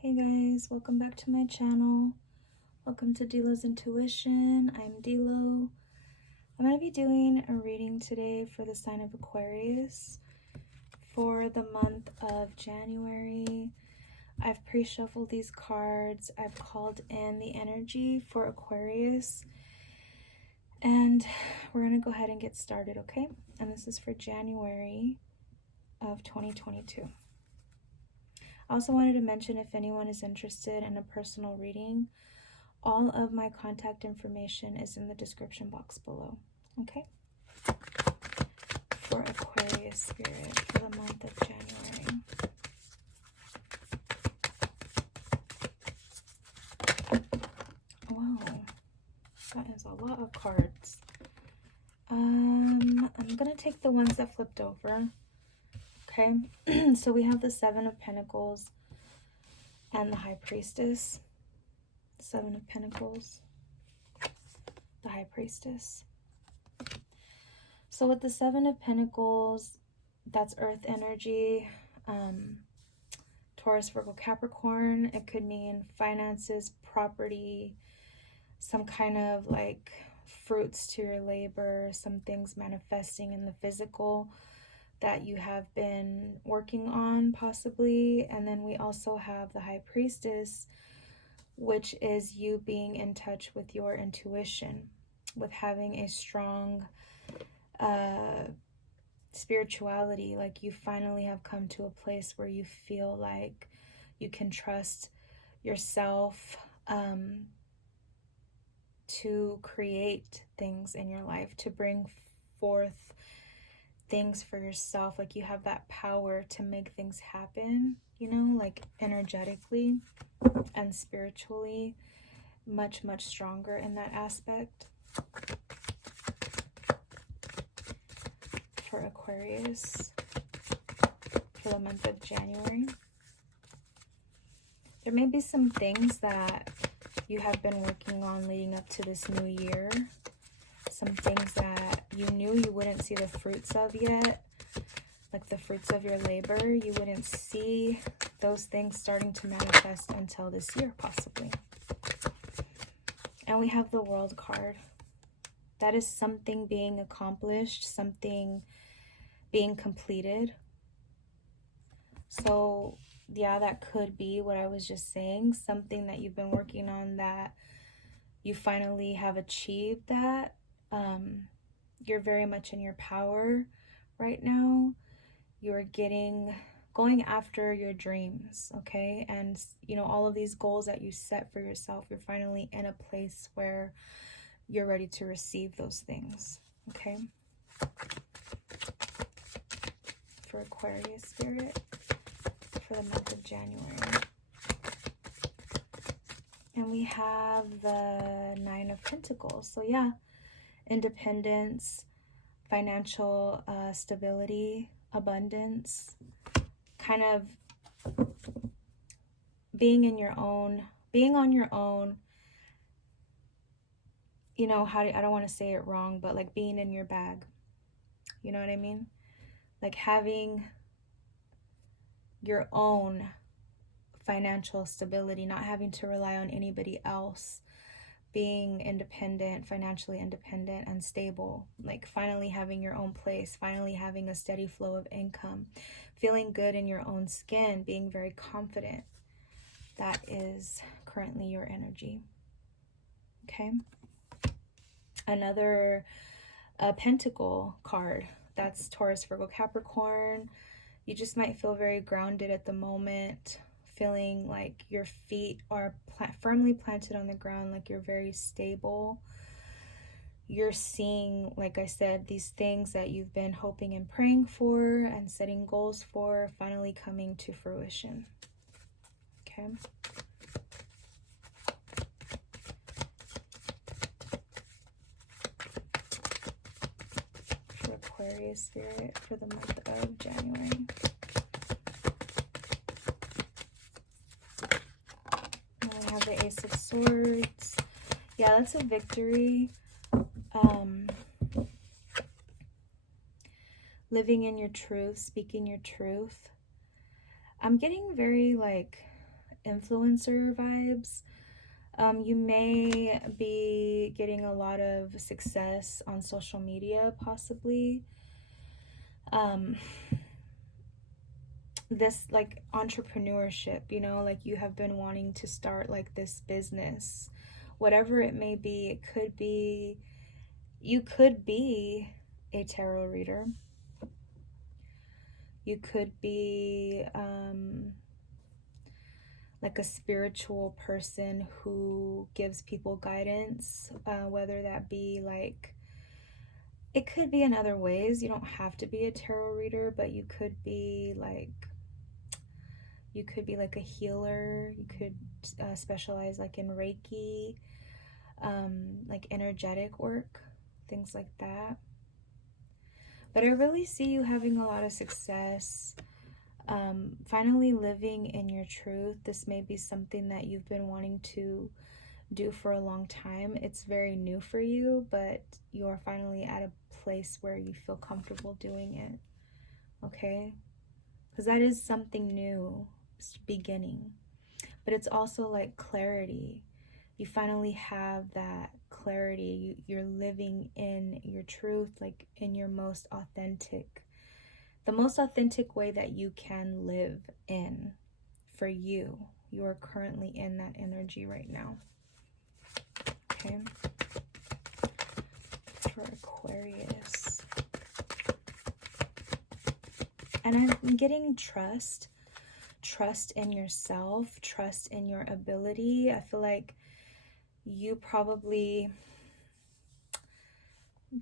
Hey guys, welcome back to my channel. Welcome to Dilo's Intuition. I'm Dilo. I'm going to be doing a reading today for the sign of Aquarius for the month of January. I've pre-shuffled these cards. I've called in the energy for Aquarius. And we're going to go ahead and get started, okay? And this is for January of 2022. I also wanted to mention, if anyone is interested in a personal reading, all of my contact information is in the description box below, okay? For Aquarius spirit for the month of January. Wow, that is a lot of cards. I'm gonna take the ones that flipped over. Okay, so we have the Seven of Pentacles and the High Priestess. Seven of Pentacles, the High Priestess. So with the Seven of Pentacles, that's earth energy, Taurus, Virgo, Capricorn. It could mean finances, property, some kind of like fruits to your labor, some things manifesting in the physical that you have been working on possibly. And then we also have the High Priestess, which is you being in touch with your intuition, with having a strong spirituality. Like you finally have come to a place where you feel like you can trust yourself to create things in your life, to bring forth things for yourself. Like you have that power to make things happen, you know, like energetically and spiritually, much stronger in that aspect. For Aquarius for the month of January, there may be some things that you have been working on leading up to this new year, some things that you knew you wouldn't see the fruits of yet, like the fruits of your labor. You wouldn't see those things starting to manifest until this year, possibly. And we have the World card. That is something being accomplished, something being completed. So yeah, that could be what I was just saying, something that you've been working on that you finally have achieved that. You're very much in your power right now. You're going after your dreams, okay? And you know, all of these goals that you set for yourself, you're finally in a place where you're ready to receive those things, okay? For Aquarius spirit for the month of January. And we have the Nine of Pentacles. So yeah, independence, financial stability, abundance, kind of being on your own, you know, I don't want to say it wrong, but like being in your bag, you know what I mean? Like having your own financial stability, not having to rely on anybody else, being independent, financially independent and stable, like finally having your own place, finally having a steady flow of income, feeling good in your own skin, being very confident. That is currently your energy, okay? Another pentacle card, that's Taurus, Virgo, Capricorn. You just might feel very grounded at the moment, feeling like your feet are firmly planted on the ground, like you're very stable. You're seeing, like I said, these things that you've been hoping and praying for and setting goals for finally coming to fruition, okay? For Aquarius spirit for the month of January. I have the Ace of Swords. Yeah, that's a victory. Living in your truth, speaking your truth. I'm getting very like influencer vibes. You may be getting a lot of success on social media, possibly. This like entrepreneurship, you know, like you have been wanting to start like this business, whatever it may be. It could be, you could be a tarot reader. You could be like a spiritual person who gives people guidance, whether that be like, it could be in other ways. You don't have to be a tarot reader, but you could be like a healer. You could specialize like in Reiki, like energetic work, things like that. But I really see you having a lot of success, finally living in your truth. This may be something that you've been wanting to do for a long time. It's very new for you, but you're finally at a place where you feel comfortable doing it, okay? Because that is something new, beginning. But it's also like clarity. You finally have that clarity. You're living in your truth, like in your most authentic, the most authentic way that you can live in for you. You are currently in that energy right now. Okay. For Aquarius. And I'm getting trust in yourself, trust in your ability. I feel like you probably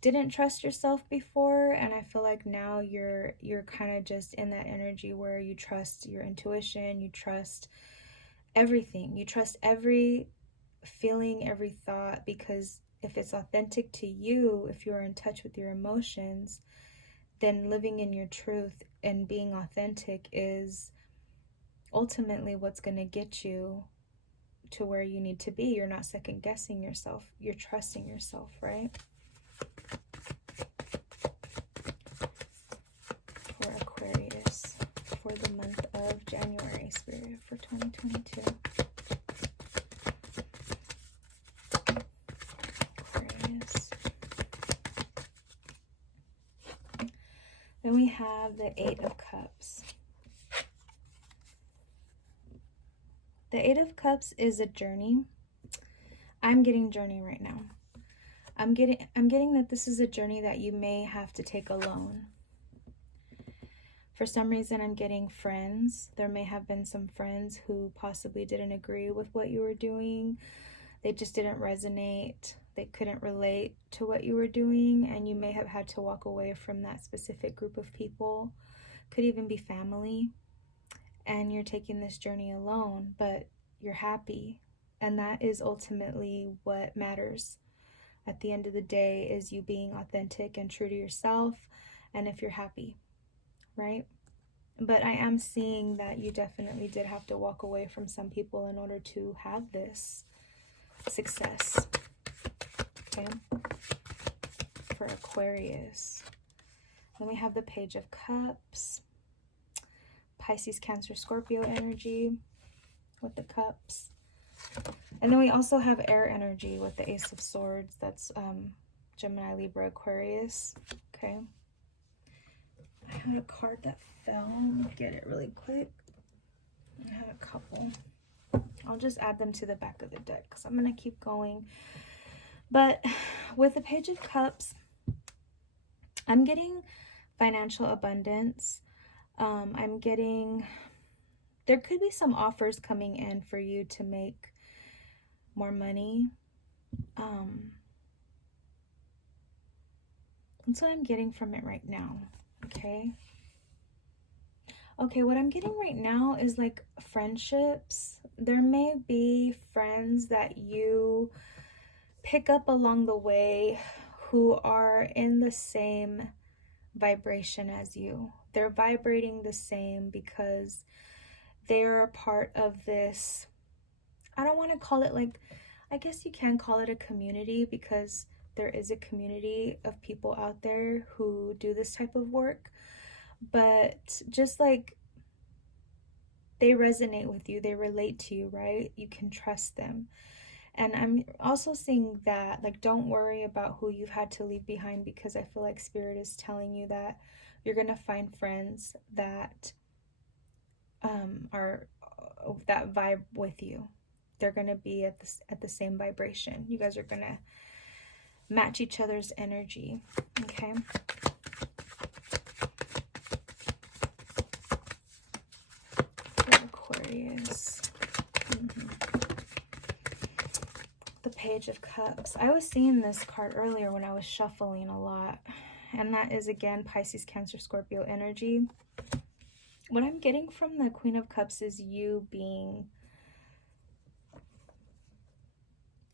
didn't trust yourself before, and I feel like now you're kind of just in that energy where you trust your intuition, you trust everything, you trust every feeling, every thought, because if it's authentic to you, if you're in touch with your emotions, then living in your truth and being authentic is ultimately what's going to get you to where you need to be. You're not second guessing yourself. You're trusting yourself, right? For Aquarius, for the month of January, Spirit, for 2022. Aquarius. Then we have the Eight of Cups. The Eight of Cups is a journey. I'm getting journey right now. I'm getting that this is a journey that you may have to take alone. For some reason, I'm getting friends. There may have been some friends who possibly didn't agree with what you were doing. They just didn't resonate. They couldn't relate to what you were doing, and you may have had to walk away from that specific group of people. Could even be family. And you're taking this journey alone, but you're happy. And that is ultimately what matters. At the end of the day, is you being authentic and true to yourself, and if you're happy, right? But I am seeing that you definitely did have to walk away from some people in order to have this success. Okay? For Aquarius. Then we have the Page of Cups. Pisces, Cancer, Scorpio energy with the cups. And then we also have air energy with the Ace of Swords. That's Gemini, Libra, Aquarius. Okay. I had a card that fell. Let me get it really quick. I had a couple. I'll just add them to the back of the deck because I'm going to keep going. But with the Page of Cups, I'm getting financial abundance. I'm getting, there could be some offers coming in for you to make more money. That's what I'm getting from it right now. Okay. Okay, what I'm getting right now is like friendships. There may be friends that you pick up along the way who are in the same vibration as you. They're vibrating the same because they're a part of this, I don't want to call it like, I guess you can call it a community, because there is a community of people out there who do this type of work. But just like they resonate with you, they relate to you, right? You can trust them. And I'm also seeing that, like, don't worry about who you've had to leave behind, because I feel like Spirit is telling you that you're going to find friends that are that vibe with you. They're going to be at the same vibration. You guys are going to match each other's energy, okay? For Aquarius. The Page of Cups. I was seeing this card earlier when I was shuffling a lot, and that is, again, Pisces, Cancer, Scorpio energy. What I'm getting from the Queen of Cups is you being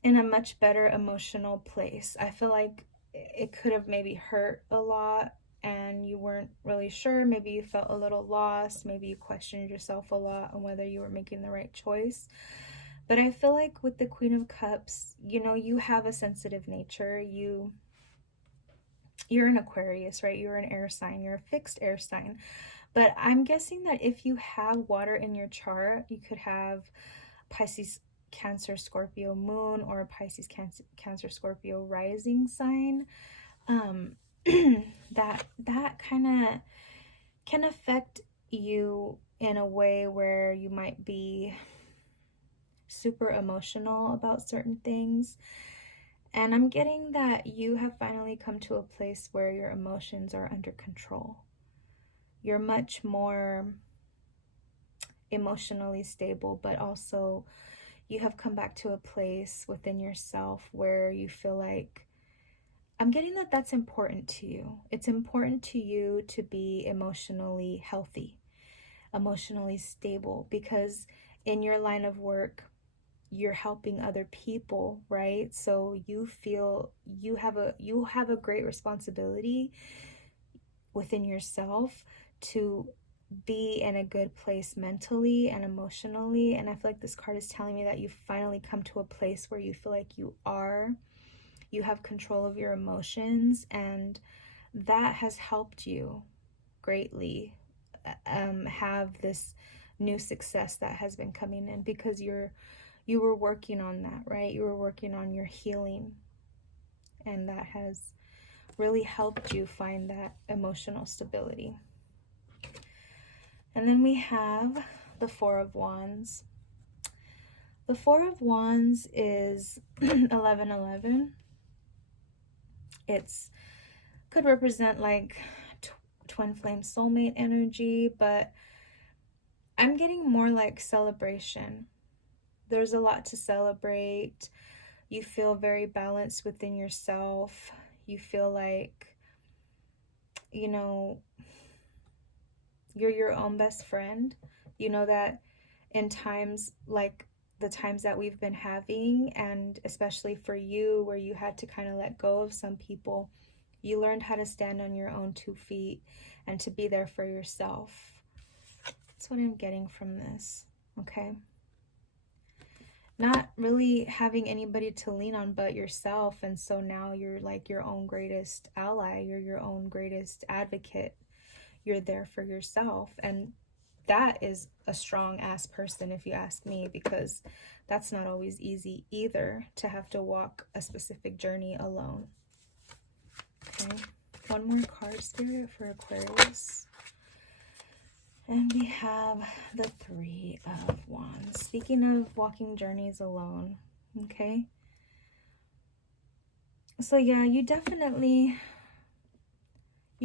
in a much better emotional place. I feel like it could have maybe hurt a lot and you weren't really sure. Maybe you felt a little lost. Maybe you questioned yourself a lot on whether you were making the right choice. But I feel like with the Queen of Cups, you know, you have a sensitive nature. You're an Aquarius, right? You're an air sign. You're a fixed air sign. But I'm guessing that if you have water in your chart, you could have Pisces, Cancer, Scorpio moon, or a Pisces, Cancer, Scorpio rising sign. that kind of can affect you in a way where you might be super emotional about certain things. And I'm getting that you have finally come to a place where your emotions are under control. You're much more emotionally stable, but also you have come back to a place within yourself where you feel like, I'm getting that that's important to you. It's important to you to be emotionally healthy, emotionally stable, because in your line of work, you're helping other people, right? So you feel you have a great responsibility within yourself to be in a good place mentally and emotionally. And I feel like this card is telling me that you've finally come to a place where you feel like you have control of your emotions, and that has helped you greatly have this new success that has been coming in, because you were working on that, right? You were working on your healing, and that has really helped you find that emotional stability. And then we have the Four of Wands. The Four of Wands is 1111. It's could represent like twin flame soulmate energy, but I'm getting more like celebration. There's a lot to celebrate. You feel very balanced within yourself. You feel like, you know, you're your own best friend. You know that in times like the times that we've been having, and especially for you where you had to kind of let go of some people, you learned how to stand on your own 2 feet and to be there for yourself. That's what I'm getting from this, okay? Not really having anybody to lean on but yourself, and so now you're like your own greatest ally. You're your own greatest advocate. You're there for yourself, and that is a strong ass person if you ask me, because that's not always easy either, to have to walk a specific journey alone. Okay, one more card, Spirit, for Aquarius. And we have the Three of Wands. Speaking of walking journeys alone, okay? So yeah, you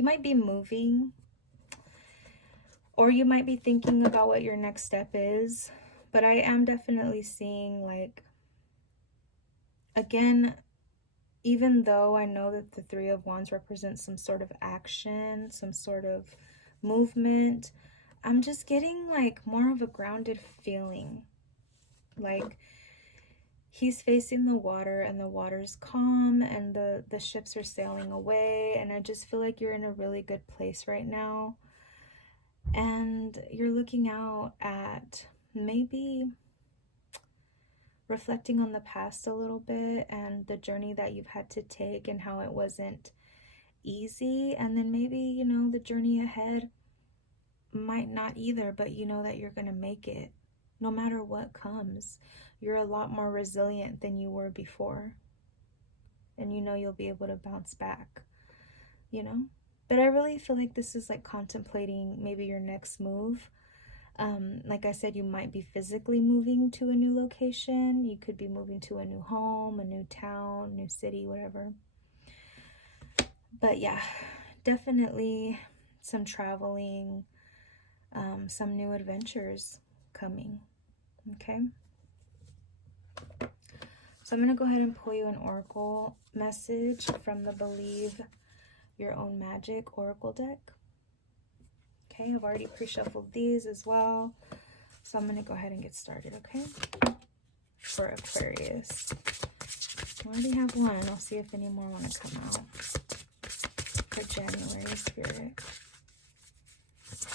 might be moving, or you might be thinking about what your next step is, but I am definitely seeing, like, again, even though I know that the Three of Wands represents some sort of action, some sort of movement, I'm just getting like more of a grounded feeling. Like he's facing the water and the water's calm and the ships are sailing away, and I just feel like you're in a really good place right now. And you're looking out at maybe reflecting on the past a little bit and the journey that you've had to take and how it wasn't easy, and then maybe, you know, the journey ahead might not either, but you know that you're going to make it no matter what comes. You're a lot more resilient than you were before, and you know you'll be able to bounce back, you know. But I really feel like this is like contemplating maybe your next move. Like I said, you might be physically moving to a new location. You could be moving to a new home, a new town, new city, whatever. But yeah, definitely some traveling, some new adventures coming. Okay. So I'm going to go ahead and pull you an oracle message from the Believe Your Own Magic oracle deck. Okay, I've already pre-shuffled these as well. So I'm going to go ahead and get started, okay? For Aquarius. I already have one. I'll see if any more want to come out. For January, Spirit.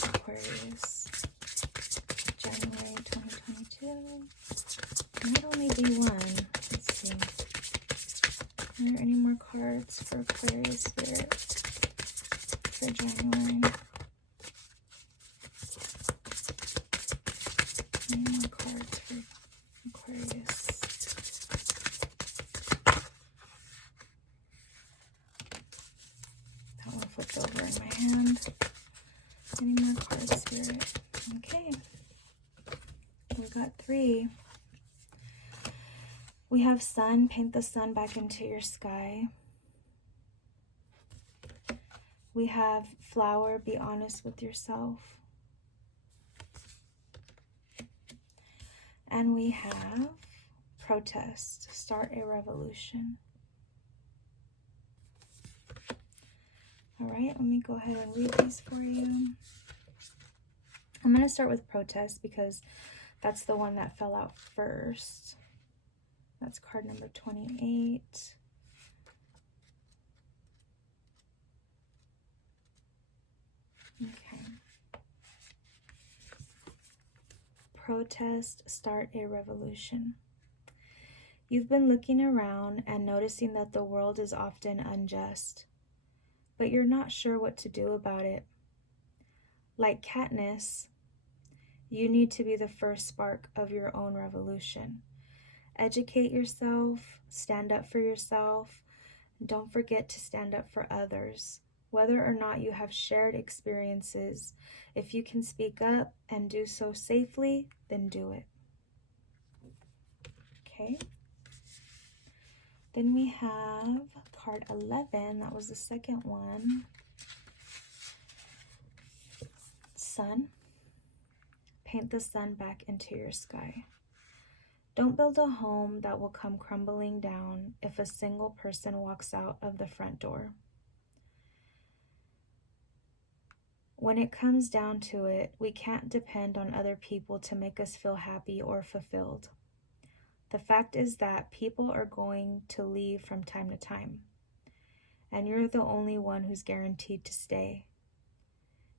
Aquarius. January 2022. Might only be one. Let's see. Are there any more cards for Aquarius, Spirit? For January. Any more cards for Aquarius? That one flipped over in my hand. Any more cards, Spirit? Okay. We got 3. We have sun. Paint the sun back into your sky. We have flower. Be honest with yourself. And we have protest. Start a revolution. All right, let me go ahead and read these for you. I'm going to start with protest because that's the one that fell out first. That's card number 28. Okay. Protest, start a revolution. You've been looking around and noticing that the world is often unjust, but you're not sure what to do about it. Like Katniss, you need to be the first spark of your own revolution. Educate yourself, stand up for yourself, and don't forget to stand up for others. Whether or not you have shared experiences, if you can speak up and do so safely, then do it. Okay. Then we have card 11. That was the second one. Sun. Paint the sun back into your sky. Don't build a home that will come crumbling down if a single person walks out of the front door. When it comes down to it, we can't depend on other people to make us feel happy or fulfilled. The fact is that people are going to leave from time to time, and you're the only one who's guaranteed to stay.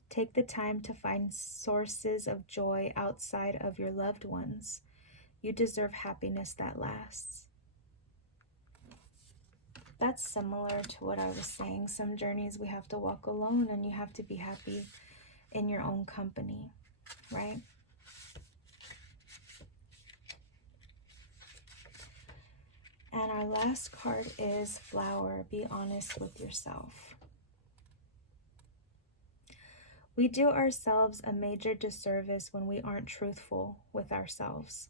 Take the time to find sources of joy outside of your loved ones. You deserve happiness that lasts. That's similar to what I was saying. Some journeys we have to walk alone, and you have to be happy in your own company, right? And our last card is flower. Be honest with yourself. We do ourselves a major disservice when we aren't truthful with ourselves.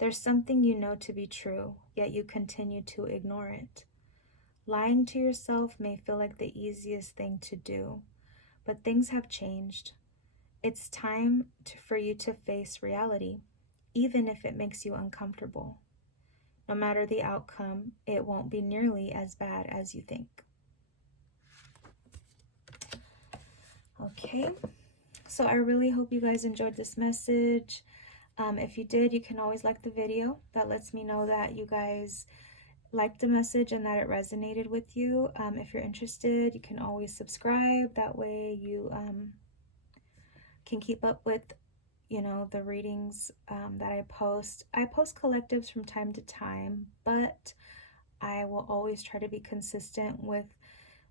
There's something you know to be true, yet you continue to ignore it. Lying to yourself may feel like the easiest thing to do, but things have changed. It's time for you to face reality, even if it makes you uncomfortable. No matter the outcome, it won't be nearly as bad as you think. Okay, so I really hope you guys enjoyed this message. If you did, you can always like the video. That lets me know that you guys liked the message and that it resonated with you. If you're interested, you can always subscribe. That way you can keep up with, you know, the readings that I post. I post collectives from time to time, but I will always try to be consistent with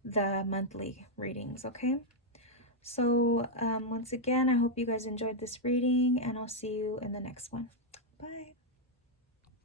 the monthly readings, okay? So once again, I hope you guys enjoyed this reading, and I'll see you in the next one.